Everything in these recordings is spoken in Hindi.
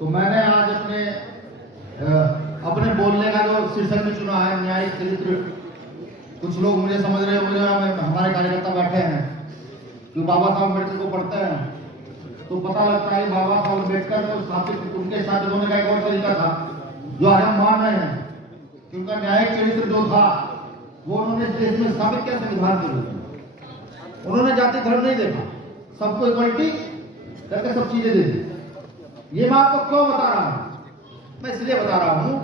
तो मैंने आज अपने बोलने का जो शीर्षक भी चुना है न्यायिक चरित्र। कुछ लोग मुझे समझ रहे होंगे, हमारे कार्यकर्ता बैठे हैं जो बाबा साहब अम्बेडकर को पढ़ते हैं तो पता लगता है बाबा साहब अम्बेडकर को स्थापित उनके साथ होने का एक और तरीका था जो आज हम मान रहे हैं कि उनका न्यायिक चरित्र जो था वो उन्होंने देश में स्थापित किया संविधान के रूप में। उन्होंने जाति धर्म नहीं देखा, सबको इक्वलिटी करके सब चीजें दे दी। ये मैं आपको क्यों बता रहा हूं? मैं इसलिए बता रहा हूं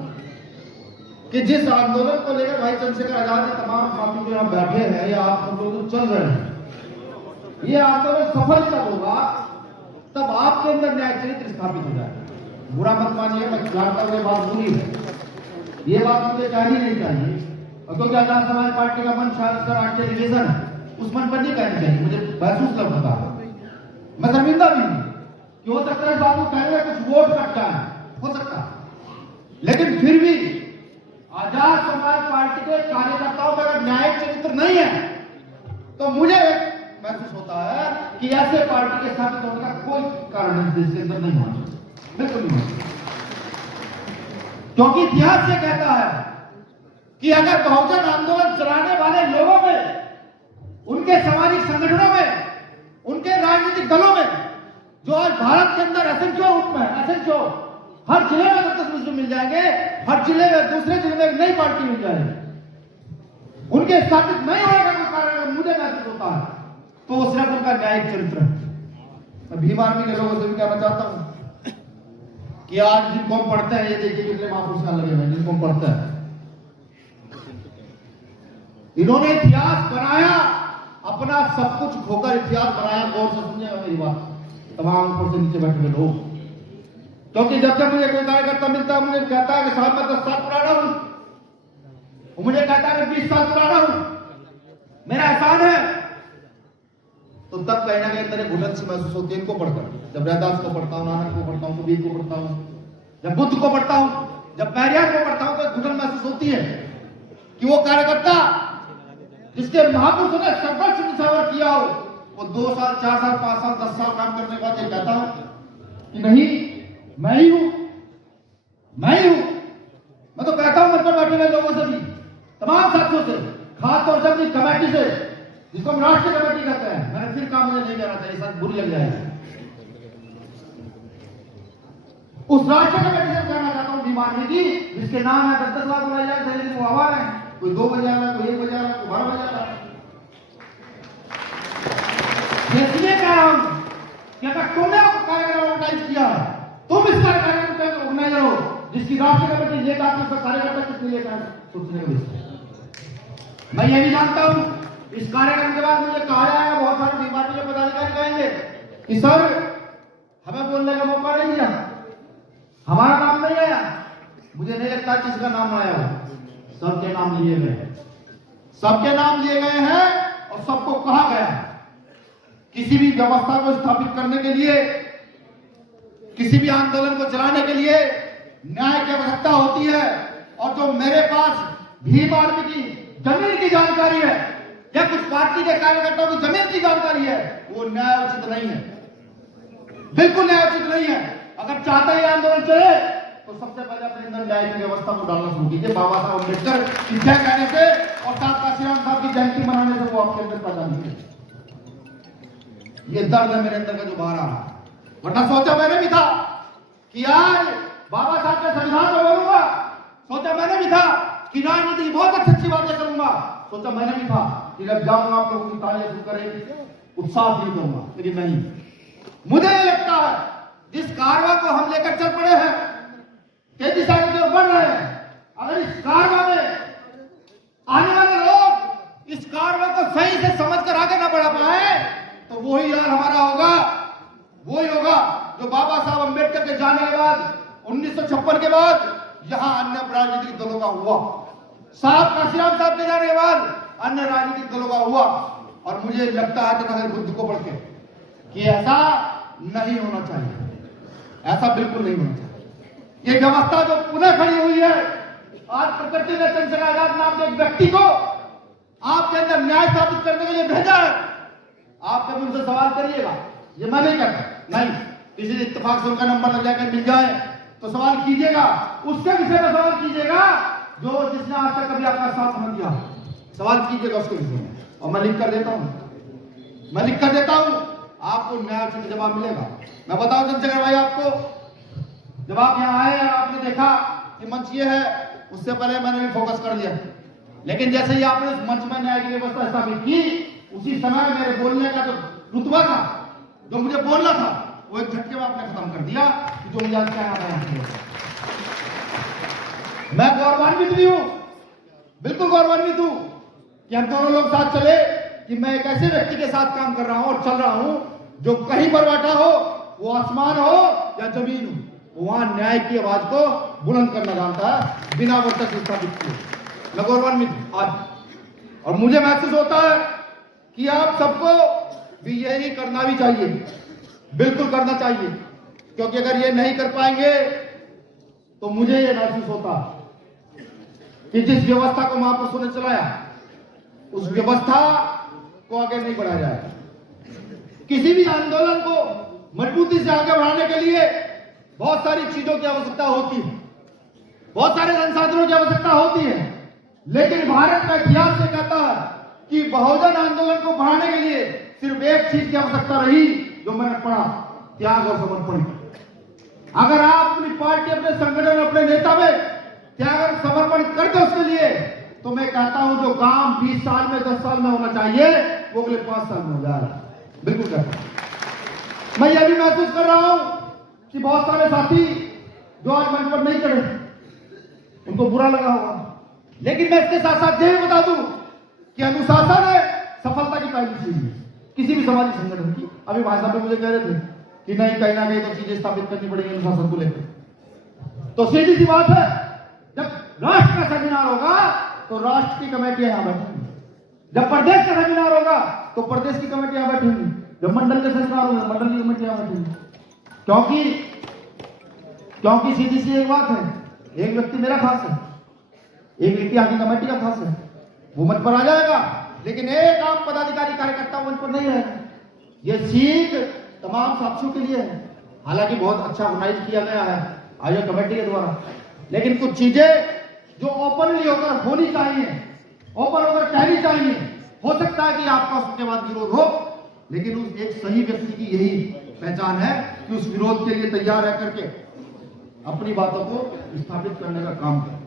कि जिस आंदोलन को लेकर भाई चंद्रशेखर आजाद के तमाम साथी जो यहाँ बैठे हैं या आप सब लोग चल रहे हैं, ये आंदोलन सफल तब होगा तब आपके अंदर न्याय चरित्र स्थापित हो जाएगा। बुरा मत मानिए, मैं जानता हूं ये बात बुरी है, ये बात मुझे कहनी नहीं चाहिए, और क्योंकि आजाद समाज पार्टी का मन शायद राष्ट्रीय रिलीजन है, उस मन पर नहीं कहनी चाहिए। मुझे महसूस कर पता है, मैं शर्मिंदा भी हूं कि हो सकता है बाबू कहने कुछ वोट कटता है, हो सकता है, लेकिन फिर भी आजाद समाज पार्टी के कार्यकर्ताओं में अगर न्यायिक चरित्र नहीं है तो मुझे महसूस होता है कि ऐसे पार्टी के साथ होने का कोई कारण इस देश के अंदर नहीं होना, बिल्कुल नहीं। क्योंकि इतिहास ये कहता है कि अगर बहुजन आंदोलन चलाने वाले लोगों में, उनके सामाजिक संगठनों में, उनके राजनीतिक दलों में, जो आज भारत के अंदर असंख्य रूप में असंख्य हर जिले में 10 मुस्लिम मिल जाएंगे, हर जिले में दूसरे जिले में एक नई पार्टी मिल जाएगी, उनके स्थापित नहीं होने का कोई कारण मुझे महसूस होता है तो वो सिर्फ उनका न्यायिक चरित्र है। मैं भीम आर्मी के लोगों से भी कहना चाहता हूं कि आज जिनको हम पढ़ते हैं, ये देखिए कितने महापुरुष लगे हुए जिनको हम पढ़ते हैं, इन्होंने इतिहास बनाया, अपना सब कुछ खोकर इतिहास बनाया। गौर से सुनिएगा मेरी बात, तमाम ऊपर से नीचे बैठे हुए लोग, क्योंकि जब जब मुझे कोई कार्यकर्ता मिलता है मुझे कहता है कि साहब मैं 10 साल पुराना हूं, वो मुझे कहता है कि 20 साल पुराना हूं, मेरा एहसान है, तो तब कहीं ना कहीं अंदर एक घुटन सी महसूस होती है इनको पढ़कर। जब रैदास को पढ़ता हूं, नानक को पढ़ता हूं, कबीर को पढ़ता हूं, जब बुद्ध को पढ़ता हूं, जब पेरियार को पढ़ता हूं, तो घुटन महसूस होती है कि वो कार्यकर्ता जिसके महापुरुषों ने संघर्ष निछावर किया हो, वो 2 साल 4 साल 5 साल 10 साल काम करने के बाद ये कहता हूं कि नहीं मैं ही हूं, मैं ही हूं। मैं तो कहता हूं मतलब बैठे हुए लोगों से भी, तमाम साथियों से, खासतौर से अपनी कमेटी से, जिसको हम राष्ट्रीय कमेटी कहते हैं, मैंने फिर काम मुझे नहीं करना चाहिए, सब बुरी लग जाएगी, उस राष्ट्रीय कमेटी से कहना चाहता हूं भीम आर्मी की, जिसके नाम है 10 लाख बुलाए जाए, शरीर को आवार है, कोई 2 बजे आ रहा है, कोई 1 बजे आ रहा है, कोई 12 बजे आ रहा है। इसलिए कह रहा हूं कि अगर तुमने कार्यक्रम ऑर्गेनाइज किया है, तुम इस कार्यक्रम को ऑर्गेनाइजर हो, जिसकी राष्ट्रीय कमेटी लेकर आती है, उसका कार्यकर्ता कितने लेकर सोचने का विषय। मैं ये भी जानता हूं इस कार्यक्रम के बाद मुझे कहा जाएगा, बहुत सारे भीम आर्मी के पदाधिकारी कहेंगे कि सर हमें बोलने का मौका नहीं दिया, हमारा नाम नहीं आया। मुझे नहीं लगता किसका नाम आया हो, सबके नाम लिए गए, सबके नाम लिए गए हैं और सबको कहा गया है किसी भी व्यवस्था को स्थापित करने के लिए, किसी भी आंदोलन को चलाने के लिए न्याय की आवश्यकता होती है। और जो मेरे पास भीम आर्मी की जमीन की जानकारी है या कुछ पार्टी के कार्यकर्ताओं की जमीन की जानकारी है, वो न्याय उचित नहीं है, बिल्कुल न्याय उचित नहीं है। अगर चाहते ही आंदोलन चले तो सबसे पहले अपने अंदर न्याय की व्यवस्था को डालना शुरू कीजिए। बाबा साहब अम्बेडकर की जय कहने से और साथ काशीराम साहब की जयंती मनाने से वो आपके अंदर पैदा नहीं है। ये दर्द है मेरे अंदर का जो बाहर आ रहा है, वरना सोचा मैंने भी था कि आज बाबा साहब के संविधान में बोलूंगा, सोचा मैंने भी था कि राजनीति की बहुत अच्छी बातें करूंगा, सोचा मैंने भी था कि जब जाऊंगा आप लोगों की तालियां सुनकर उत्साह फील करूंगा, लेकिन नहीं। मुझे ये लगता है जिस कारवा को हम लेकर चल पड़े हैं, तेजी से आगे बढ़ रहे हैं, अगर इस कारवा में आने वाले लोग इस कारवा को सही से समझकर आगे ना बढ़ा पाए तो वही यार हमारा होगा, वही होगा जो बाबा साहब अम्बेडकर के जाने के बाद 1956 के बाद यहां अन्य राजनीतिक दलों का हुआ, साहब काशीराम साहब के जाने के बाद अन्य राजनीतिक दलों का हुआ। और मुझे लगता है कि बुद्ध को पढ़ के कि ऐसा नहीं होना चाहिए, ऐसा बिल्कुल नहीं होना चाहिए। ये व्यवस्था जो पुनः खड़ी हुई है, आज प्रकृति ने चंद्रशेखर आजाद नाम के एक व्यक्ति को आपके अंदर न्याय स्थापित करने के लिए भेजा है। आप कभी उनसे सवाल करिएगा, ये मैं नहीं कहता, नहीं, किसी दिन इत्तेफाक से उनका नंबर लग जाएगा, मिल जाए तो सवाल कीजिएगा, उसके विषय में सवाल कीजिएगा जो जिसने आज तक कभी आपका साथ न दिया, सवाल कीजिएगा उसके विषय में। और मैं लिख कर देता हूं, आपको न्याय उचित जवाब मिलेगा। मैं बताऊं चंद्रशेखर भाई आपको, जब आप यहाँ आए और आपने देखा कि मंच ये है, उससे पहले मैंने भी फोकस कर लिया, लेकिन जैसे ही आपने इस मंच में न्याय की व्यवस्था स्थापित की, उसी समय मेरे बोलने का जो रुतबा था, जो मुझे बोलना था, वो एक झटके में आपने खत्म कर दिया कि जो मुझे आज कहना था। मैं गौरवान्वित भी हूं, बिल्कुल गौरवान्वित हूं कि हम दोनों लोग साथ चले, कि मैं एक ऐसे व्यक्ति के साथ काम कर रहा हूं और चल रहा हूं जो कहीं पर बैठा हो, वो आसमान हो या जमीन हो, वहां न्याय की आवाज को बुलंद करना जानता है बिना वर्चस्व स्थापित किए। मैं गौरवान्वित आज, और मुझे महसूस होता है कि आप सबको भी यही करना भी चाहिए, बिल्कुल करना चाहिए, क्योंकि अगर ये नहीं कर पाएंगे तो मुझे ये महसूस होता कि जिस व्यवस्था को महापुरुषों ने चलाया, उस व्यवस्था को आगे नहीं बढ़ाया जाएगा। किसी भी आंदोलन को मजबूती से आगे बढ़ाने के लिए बहुत सारी चीजों की आवश्यकता होती है, बहुत सारे संसाधनों की आवश्यकता होती है, लेकिन भारत का इतिहास से कहता है कि बहुजन आंदोलन को बढ़ाने के लिए सिर्फ एक चीज की आवश्यकता रही, जो मैंने पढ़ा, त्याग और समर्पण। अगर आप अपनी पार्टी, अपने संगठन, अपने नेता में त्याग और समर्पण करते उसके लिए, तो मैं कहता हूं जो काम 20 साल में, 10 साल में होना चाहिए, वो अगले 5 साल में हो जाएगा। बिल्कुल कहता हूं। मैं यह भी महसूस कर रहा हूं कि बहुत सारे साथी जो आज मंच पर नहीं चढ़े, उनको बुरा लगा होगा, लेकिन मैं इसके साथ साथ यह भी बता दूं कि अनुशासन है सफलता की पहली चीज है किसी भी सामाजिक संगठन की। अभी भाई साहब मुझे कह रहे थे कि नहीं, कहीं ना कहीं तो चीजें स्थापित करनी पड़ेगी अनुशासन को लेकर। तो सीधी सी बात है, जब राष्ट्र का सेमिनार होगा तो राष्ट्र की कमेटी यहां बैठेंगी, जब प्रदेश का सेमिनार होगा तो प्रदेश की कमेटी यहां बैठेंगी, जब मंडल का सेमिनार होगा मंडल की कमेटी यहां बैठेंगी। क्योंकि सीधी सी एक बात है, एक व्यक्ति मेरा खास है, एक व्यक्ति आगे कमेटी का खास है, वो मंच पर आ जाएगा, लेकिन एक आम पदाधिकारी कार्यकर्ता मंच पर नहीं रहेगा। ये सीख तमाम साथियों के लिए है। हालांकि बहुत अच्छा ऑर्गेनाइज किया गया है आयोजक कमेटी के द्वारा, लेकिन कुछ चीजें जो ओपनली होकर होनी चाहिए, ओपन होकर कहनी चाहिए। हो सकता है कि आपका उसके बाद विरोध हो, लेकिन उस एक सही व्यक्ति की यही पहचान है कि उस विरोध के लिए तैयार रह करके अपनी बातों को स्थापित करने का काम करें।